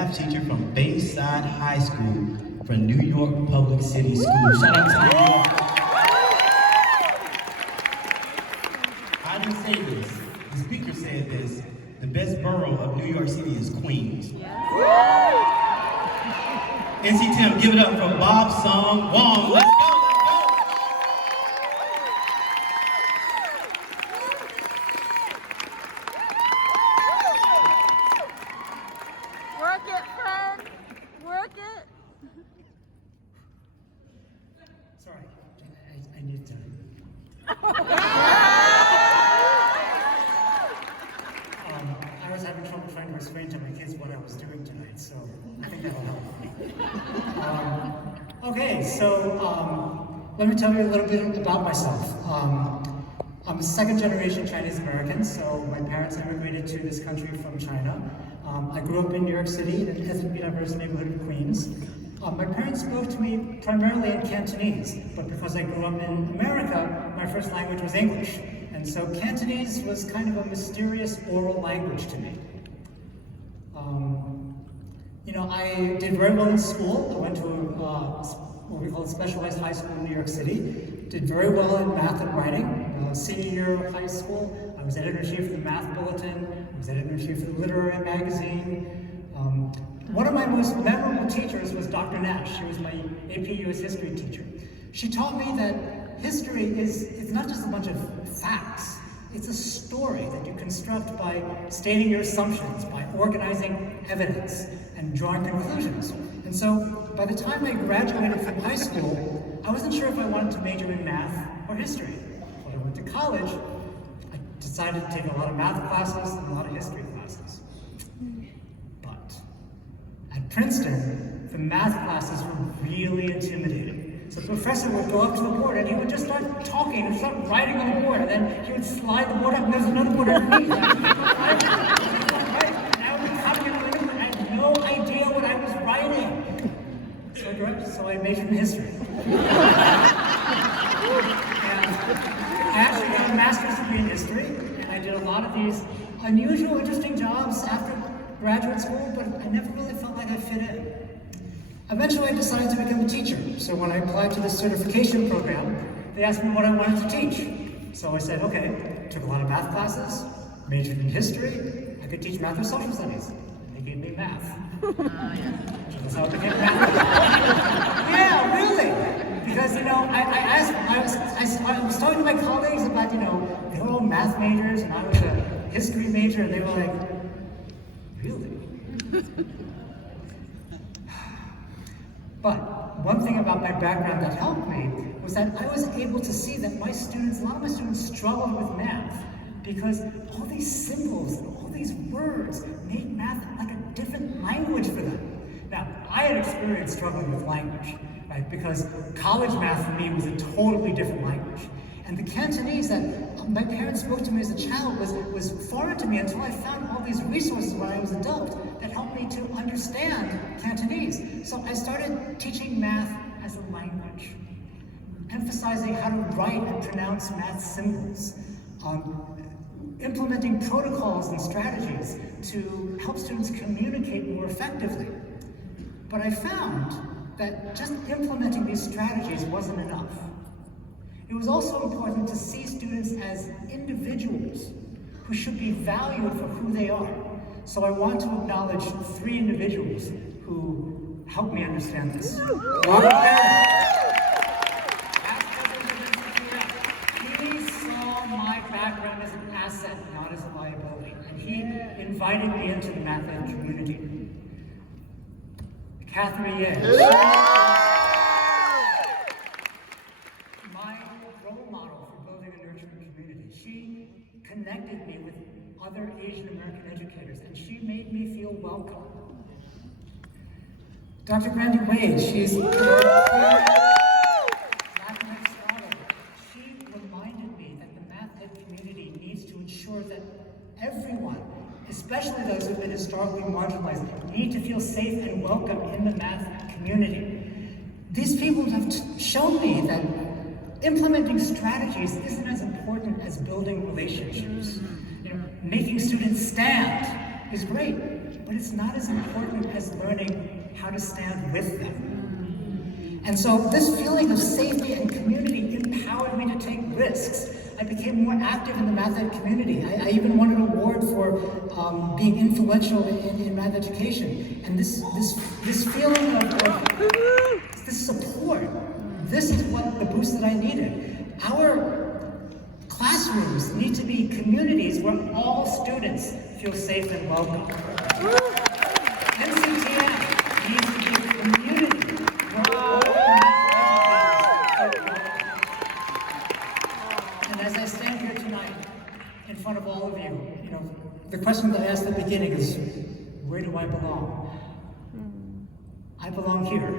math teacher from Bayside High School from New York Public City School. Shout out to New York. I didn't say this. The speaker said this. The best borough of New York City is Queens. NCTM, give it up for Bobson Wong. Let's go, let's go. Work it, friend. Work it. Sorry, I need to. I was having trouble trying to explain to my kids what I was doing tonight, so I think that'll help. Okay, so let me tell you a little bit about myself. I'm a second-generation Chinese American, so my parents immigrated to this country from China. I grew up in New York City in an ethnically diverse neighborhood of Queens. My parents spoke to me primarily in Cantonese, but because I grew up in America, my first language was English. And so Cantonese was kind of a mysterious oral language to me. I did very well in school. I went to what we call a specialized high school in New York City. Did very well in math and writing. Senior year of high school, I was editor-in-chief of the Math Bulletin. I was editor-in-chief of the Literary Magazine. One of my most memorable teachers was Dr. Nash. She was my AP US History teacher. She taught me that history it's not just a bunch of facts. It's a story that you construct by stating your assumptions, by organizing evidence, and drawing conclusions. And so, by the time I graduated from high school, I wasn't sure if I wanted to major in math or history. When I went to college, I decided to take a lot of math classes and a lot of history classes. But at Princeton, the math classes were really intimidating. So the professor would go up to the board and he would just start talking and start writing on the board, and then he would slide the board up and there's another board underneath. And I would be copying and I had no idea what I was writing. So I majored in history. And I actually got a master's degree in history, and I did a lot of these unusual, interesting jobs after graduate school, but I never really felt like I fit in. Eventually, I decided to become a teacher. So when I applied to this certification program, they asked me what I wanted to teach. So I said, okay, took a lot of math classes, majored in history, I could teach math or social studies. And they gave me math. So that's how I became a math teacher. Yeah, really. Because, I was talking to my colleagues about, they were all math majors and I was a history major, and they were like, really? But one thing about my background that helped me was that I was able to see that a lot of my students struggled with math because all these symbols and all these words made math like a different language for them. Now, I had experience struggling with language, right? Because college math for me was a totally different language. And the Cantonese that my parents spoke to me as a child was foreign to me until I found all these resources when I was an adult that helped me to understand Cantonese. So I started teaching math as a language, emphasizing how to write and pronounce math symbols, implementing protocols and strategies to help students communicate more effectively. But I found that just implementing these strategies wasn't enough. It was also important to see students as individuals who should be valued for who they are. So I want to acknowledge 3 individuals who helped me understand this. He saw my background as an asset, not as a liability, and he invited me into the math ed community. Cathery Yeh. She connected me with other Asian American educators, and she made me feel welcome. Dr. Brandy Wade, she's she reminded me that the math ed community needs to ensure that everyone, especially those who've been historically marginalized, need to feel safe and welcome in the math community. These people have shown me that implementing strategies isn't as important as building relationships. Making students stand is great, but it's not as important as learning how to stand with them. And so this feeling of safety and community empowered me to take risks. I became more active in the math ed community. I even won an award for being influential in math education. And this feeling of this support, this is what the boost that I needed. Our classrooms need to be communities where all students feel safe and welcome. NCTM needs to be a community where all and as I stand here tonight in front of all of you, the question that I asked at the beginning is, where do I belong? I belong here.